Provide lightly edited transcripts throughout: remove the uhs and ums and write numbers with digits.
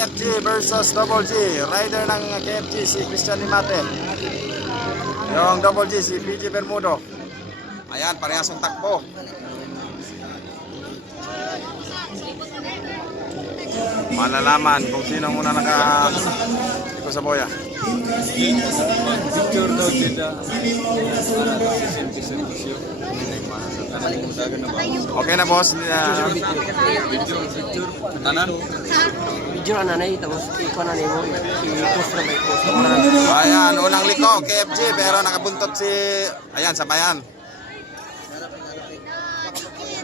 KFG versus Double G. Rider ng KFG si Christian Limate. Yung Double G si PG Bermudo. Ayan, parehas ang takbo. Malalaman kung sino muna iko sa boya. Picture daw sila. Okay na boss. Tanan? Video na nanay, tapos ikaw na mo, i-post na may post. Ayan, unang liko, KFG, pero nakabuntot si... Ayan, sabayan.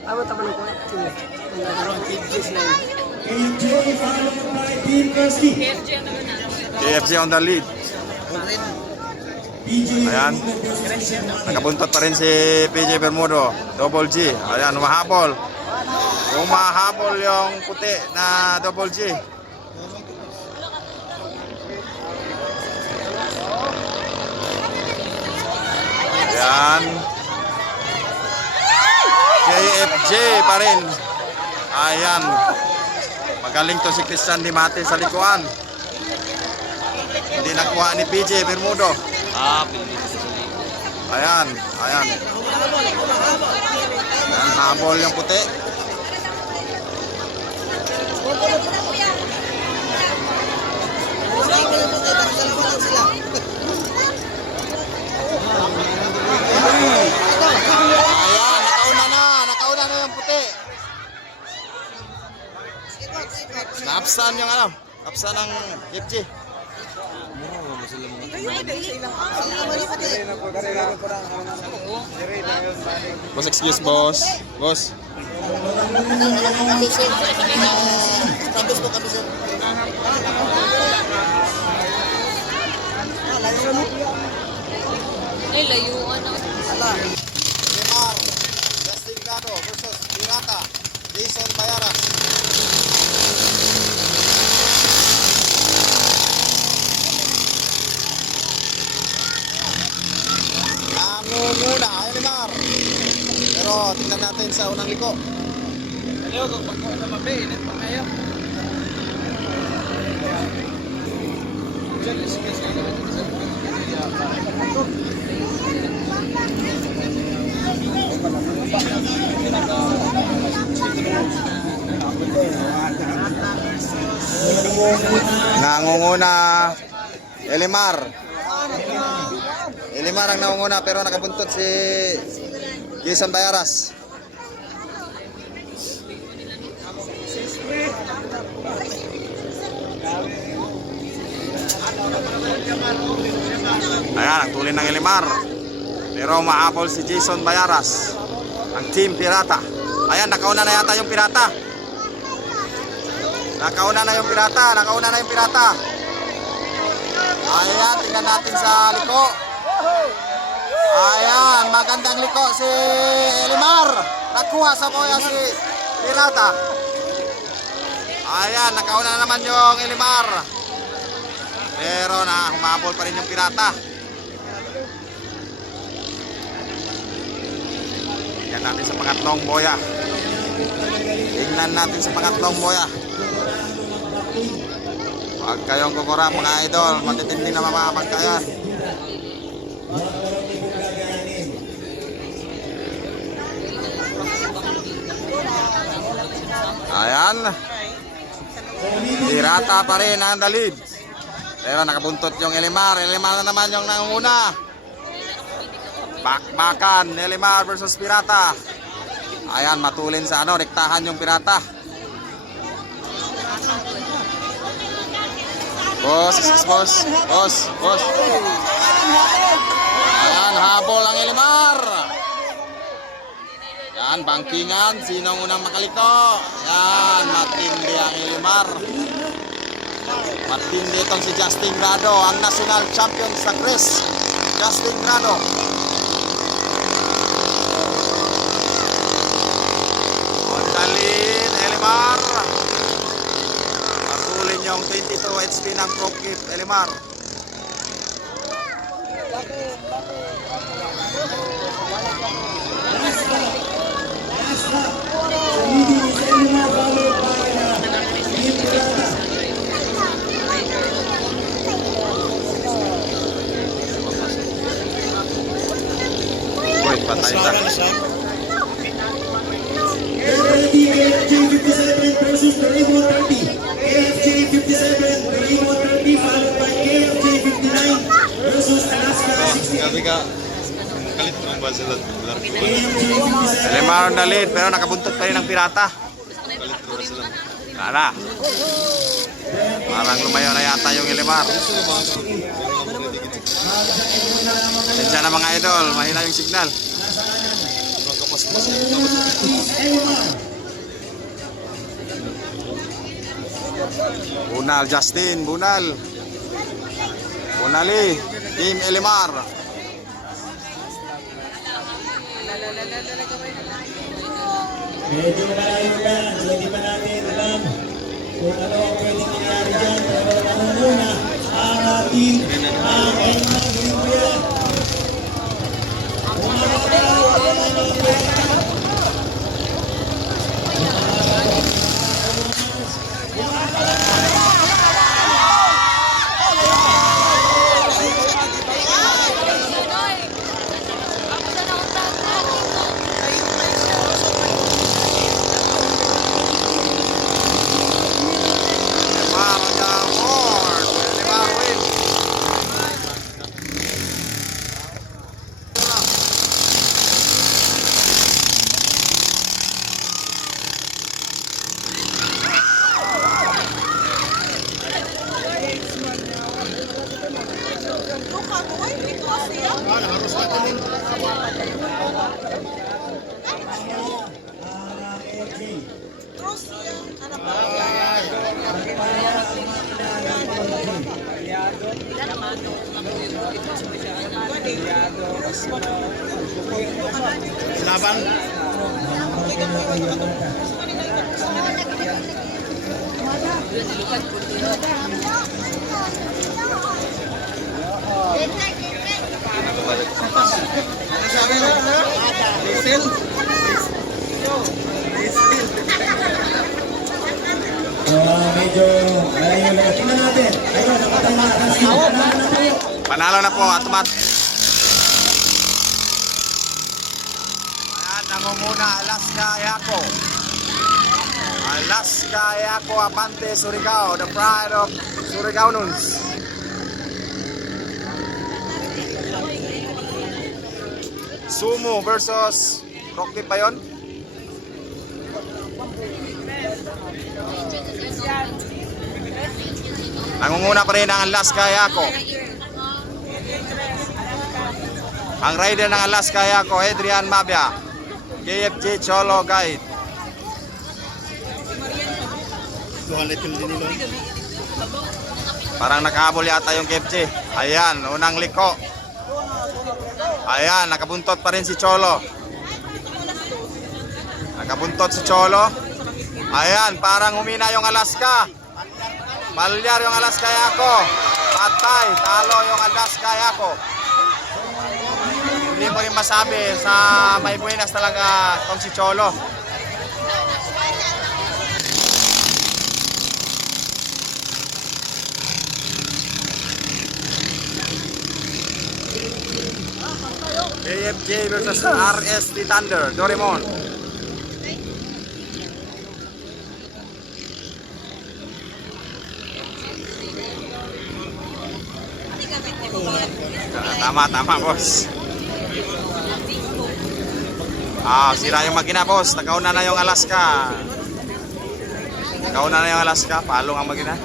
Tama ko. KFG on the lead. Ayan. Nakabuntot pa rin si PJ Bermudo. Double G. Ayan, umahabol. Umahabol yung puti na Double G. Ayan. KFG pa rin. Ayan. Magaling to si Christian Limate sa likuan. Hindi nakuha ni PJ Bermudo. Ayan, ayan. Ayan, habol yung puti. Ayan, nakauna na yung puti. Napsan yung ano, napsan ng KFG. Boss, excuse boss. Boss. Ay, layuan ako. Neymar, Justin Gado versus Pirata, Jason Bayaras. Nangunguna ay Neymar. Pero tingnan natin sa unang liko. Ayaw, kung pagkuha na mabiinit pa kayo. Nangunguna Elimar. Elimar ang nangunguna pero nakabuntot si Jason Bayaras. Ayan, ang tulin ng Elimar. Pero umahabol si Jason Bayaras. Ang team Pirata. Ayan, nakauna na yata yung Pirata. Nakauna na yung Pirata. Ayan, tingnan natin sa liko. Ayan, magandang liko si Elimar. Nakuha sa boya si Pirata. Ayan, nakauna na naman yung Elimar. Pero humabol pa rin yung Pirata. Tingnan natin sa pangatlong boya. Huwag kayong kukura mga idol, matitindi na mamamagkayan. Ayan. Pirata pa rin ang the lead. Pero nakabuntot yung Elimar. Elimar na naman yung nanguna. Bakbakan, Elimar versus Pirata. Ayan, matulin sa rektahan yung Pirata. Boss. Ayan, habol ang Elimar. Yan, bangkingan. Sinong unang makaliko? Yan, matindi ang Elimar. Matindi itong si Justin Grado, ang national champion sa Chris. Justin Grado. Ondalin, Elimar. Matulin yung 22 HP ng Pro Kit, Elimar. Patay ta. KFG 57 versus Doraemon 30. KFG 57, Doraemon 30, followed by KFG 59 versus Alaska 60. Gabi ka. Kalit mo ba sila? KFG 57. Elimar on the lead, pero nakabuntot pa rin ang pirata. Wala. Parang lumayo na yata yung Elimar. Tensya na mga idol, mahina yung signal. Bunal Justin, Bunal. Bunali, Team Elimar. Medyo malayo yan, so hindi pa natin alam kung ano ang pwedeng nangyari dyan. Pero ano muna, ang ating Elma Greenway. Elimar on the board. Elimar win. Medyo malayo lang. Tingnan natin. Ayun, napatay na. Panalo na po, Atumat. Ayan, nangunguna Alaska Ayako. Alaska Ayako Apante Surigao, the pride of Surigaonons. Sumo versus Rocky pa yun? Nangunguna pa rin ang Alaska Ayako. Ang rider ng Alaska Ayako, Adrian Mabia. KFG Cholo Guide. Parang nakahabol yata yung KFG. Ayan, unang liko. Ayan, nakabuntot pa rin si Cholo. Nakabuntot si Cholo. Ayan, parang humina yung Alaska. Palyar yung Alaska Ayako. Patay, talo yung Alaska Ayako. Hindi mo rin masabi sa may buenas talaga itong si Cholo. AFJ versus RSD Thunder, Doraemon. Tama, boss. Sira yung makina, boss. Nakauna na yung Alaska. Nakauna na yung Alaska. Palong ang makina.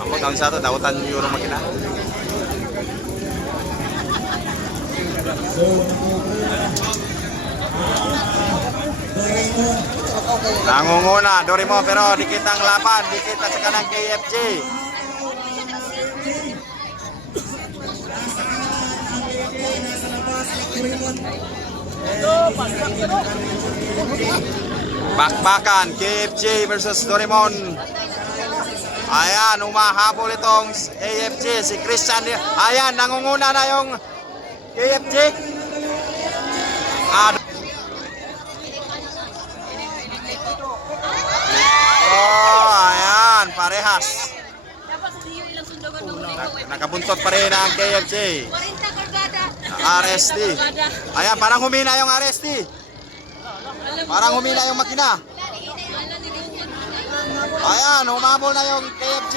Ambot ang isa to, dautan yung makina. Nangunguna, Doraemon, pero dikit ang laban. Dikit at saka ng KFG. Bakbakan, KFG versus Doraemon. Ayan, umahabol itong AFG, si Christian. Ayan, nangunguna na yung KFG. Ayan, parehas. Dapat sa iyo ilang sundagan ng Nakabuntot pa rin ang KFG. 40 kargada. RST. Ayan, parang humina yung RST. Parang humina yung makina. Ayan, humabol na yung KFJ.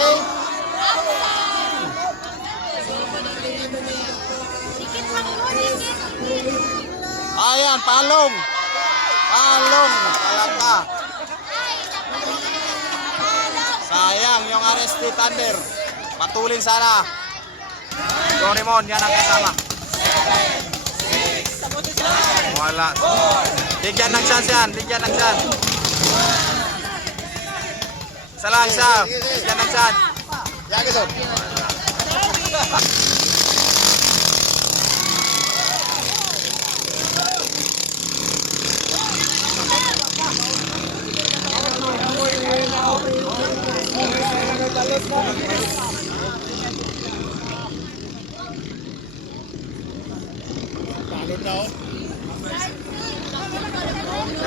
Ayan, palong. Palong talaga. Sayang yung RST Thunder. Patulin sana. Doraemon, yan ang kasama. Wala. Bigyan ng chance yan. Bigyan ng chance. Isa lang, isa. Bigyan ng chance.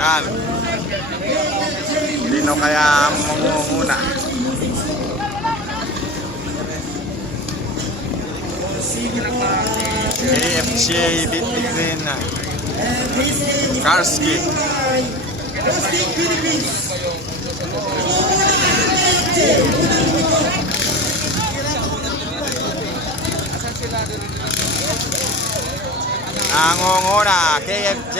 Yan. Sino kaya ang mangunguna? KFJ between Karski. Nangunguna KFJ.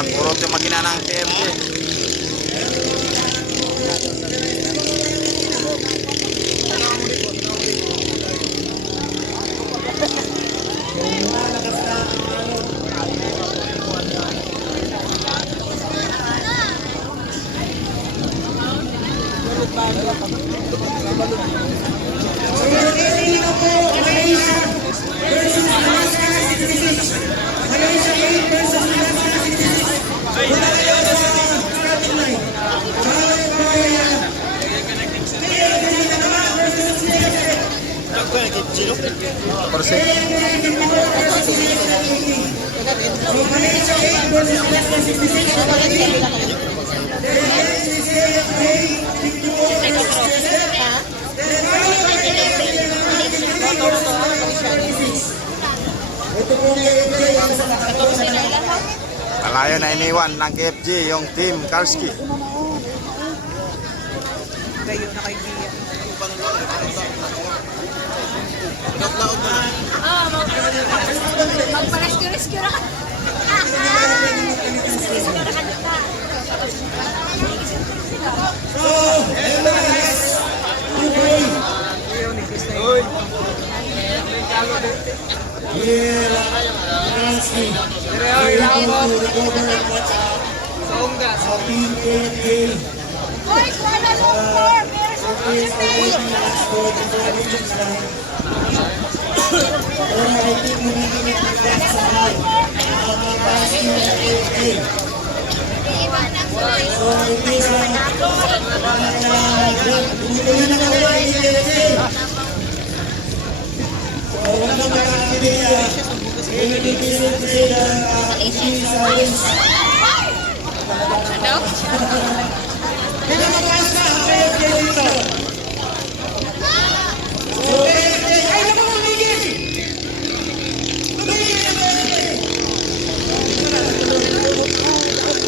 Puro yung makina ng KFJ. Malayo na iniwan ng KFJ yung team Karski. Magpa-rescue-rescue na ka. Hoy, Kuala Lumpur!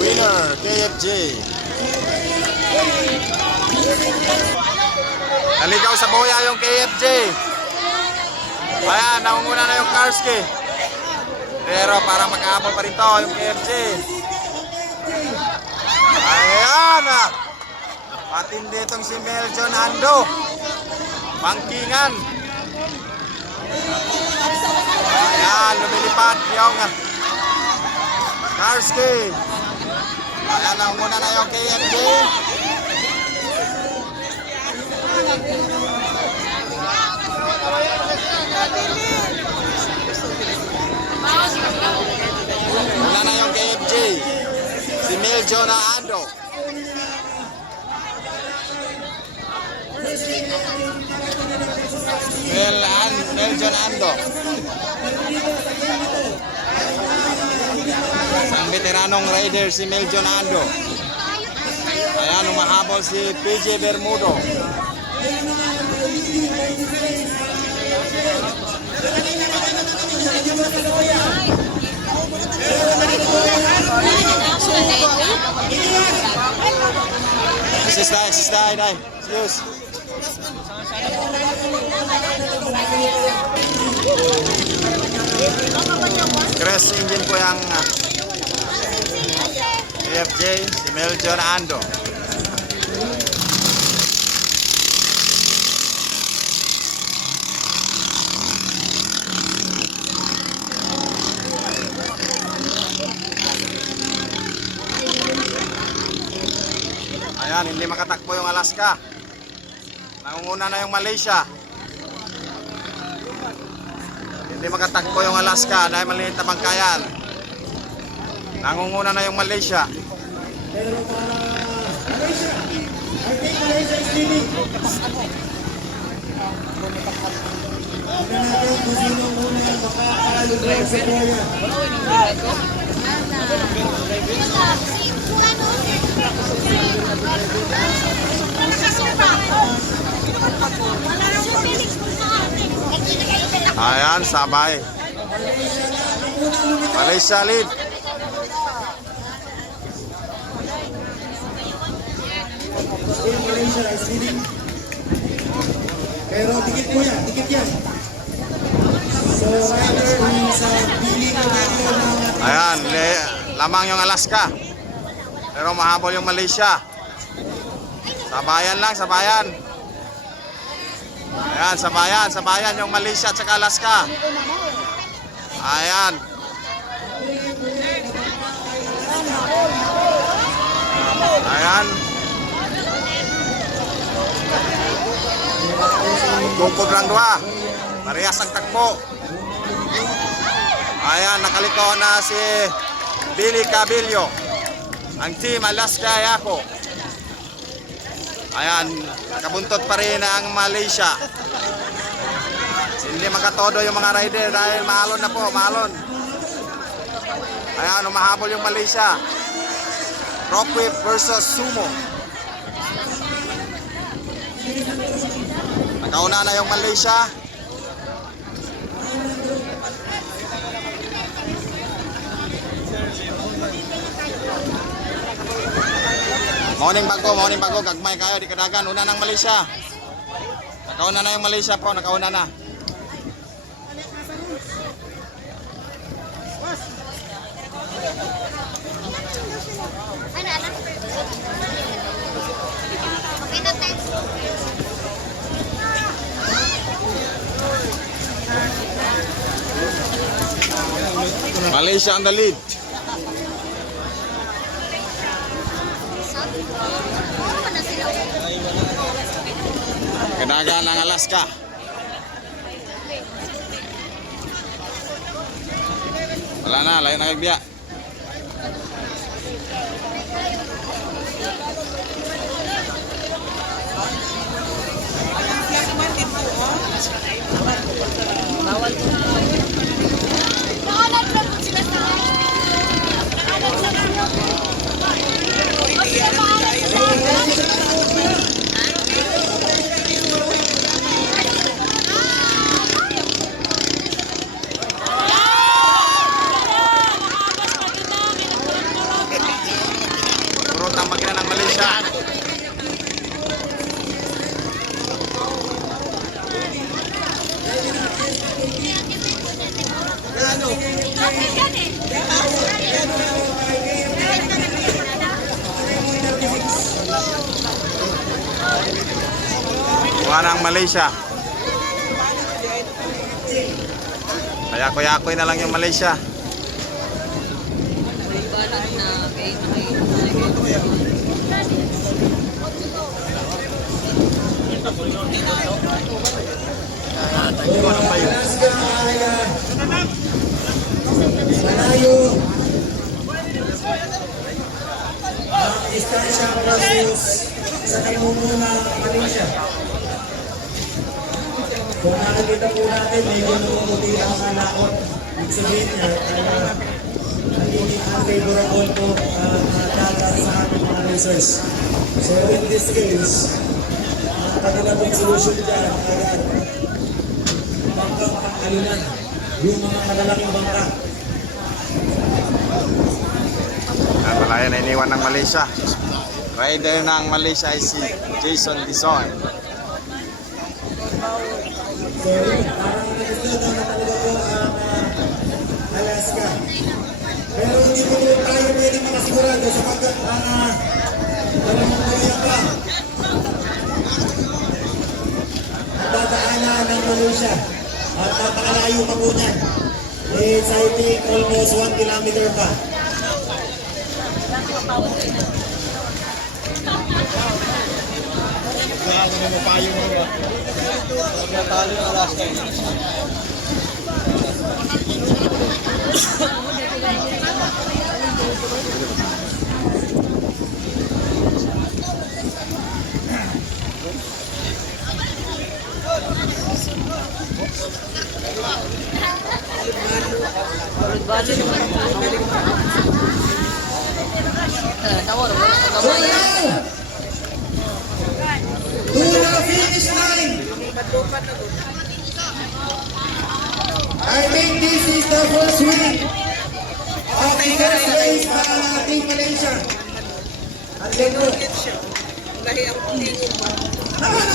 Winner KFJ. Naligaw sa boya yung KFJ. Ayan, nangunguna na yung Karski. Pero parang makahabol pa rin to yung KFJ. Ayan ah. Matindi itong si Meljon Ando. Pangkingan. Ayan, lumilipad yung Karski. Ayan, nangunguna na yung KFJ. Meljon Ando. Meljon Ando. Ang veteranong rider si Meljon Ando. Ayan, umahabol si PJ Bermudo. Sis dai. Serius. Crash engine po yang AFJ si Meljon Ando. Ayan, hindi makatakbo yung Alaska. Nangunguna na yung Malaysia. Hindi makatakbo yung Alaska dahil maliit na bangkayan. Nangunguna na yung Malaysia. Pero para Malaysia, I think Malaysia is leading. Tignan natin kung sino muna makakalugar sa Korea. Ayan, sabay. Malaysia lead. Still Malaysia is leading. Pero dikit po yan, dikit yan. So, rider sa piling ko ngayon ng Ayan, lamang yung Alaska. Pero mahabol yung Malaysia. Sabayan lang, sabayan. Ayan, sabayan yung Malaysia at saka Alaska. Ayan. Ayan. Tungkod lang dua. Parehas ang takbo. Ayan, nakaliko na si Billy Cabillo. Ang team Alaska Yako. Ayan, nakabuntot pa rin ang Malaysia. Hindi makatodo yung mga rider dahil maalon na po, maalon. Ayan, umahabol yung Malaysia. Rock whip versus sumo. Nakauna na yung Malaysia. Morning bago, gagmay kayo, di kadagan, una ng Malaysia. Nakauna na yung Malaysia po, nakauna na. Malaysia on the lead. Kadagan ng Alaska. Wala na, layo na kagbiya. Turot ang makina ng Malaysia. Kuha ng Malaysia. Yakoy na lang yung Malaysia. Alaska ay malayo. Anastasia versus sa namumuna Malaysia. Kung nakikita po natin, medyo namumuti ang malakot. Ibig sabihin niya, nagiging unfavorable po data sa ating mga racers. So in this case, kanila pong solusyon dyan, agad bangkang pangalinan, yung mga malalaking bangka. At malaya na iniwan ng Malaysia. Rider ng Malaysia ay si Jason Dizon. So yun, parang nagustuhan na talaga po ang Alaska. Pero hindi po tayo pwede makasigurado sapagkat talagang kaya pa dadaanan ng Malaysia at napakalayo pa po niyan. It's I think almost 1 kilometer pa. So now, to the finish line. I think this is the first win of the first race Team Malaysia. At then po. Naman!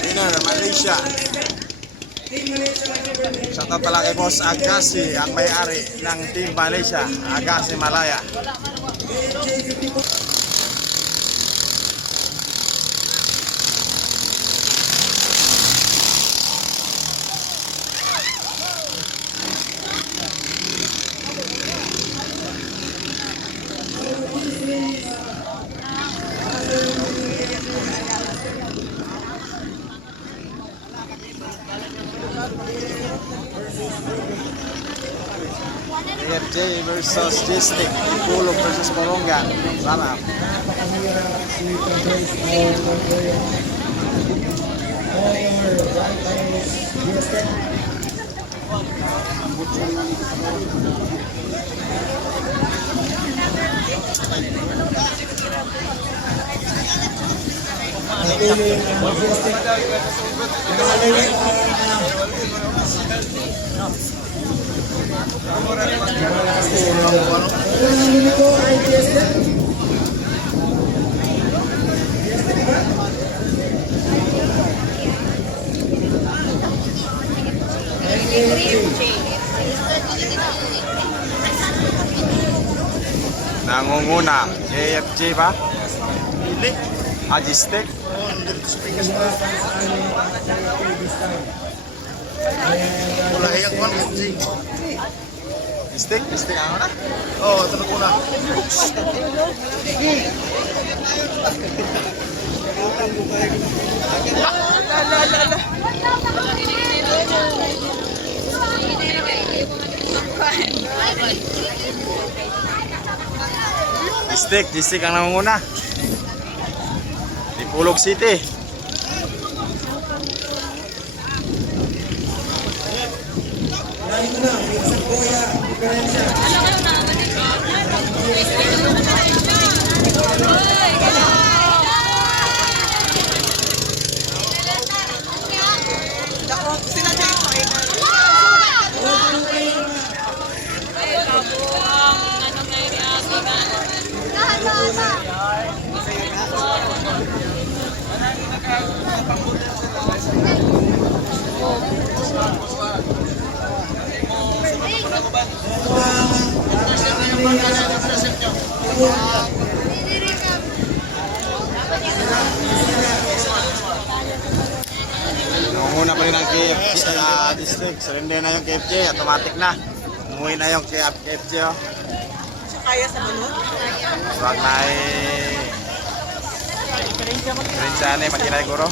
Winner, Malaysia. Shoutout pala kay Boss Agassi, ang may-ari ng Team Malaysia, Agassi Malaya. AFJ versus Disney, Pulog versus Morongan. Sarap. Nangunguna, AFJ ba? Hindi. Ajistek? Wala iyak man kung Jing. Istek? Istek ang una? Oo, tanong ko na. Istek ang nangunguna. Di Pulog City. Lain na, isang boya, diferensya. Nangunguna pa rin ang KFC sa district. Surrender na yung KFC, automatic na. Umuwi na yung KFC. Oh. Kaya sa manok? Wag na eh. Diferensya na eh, makinay guro.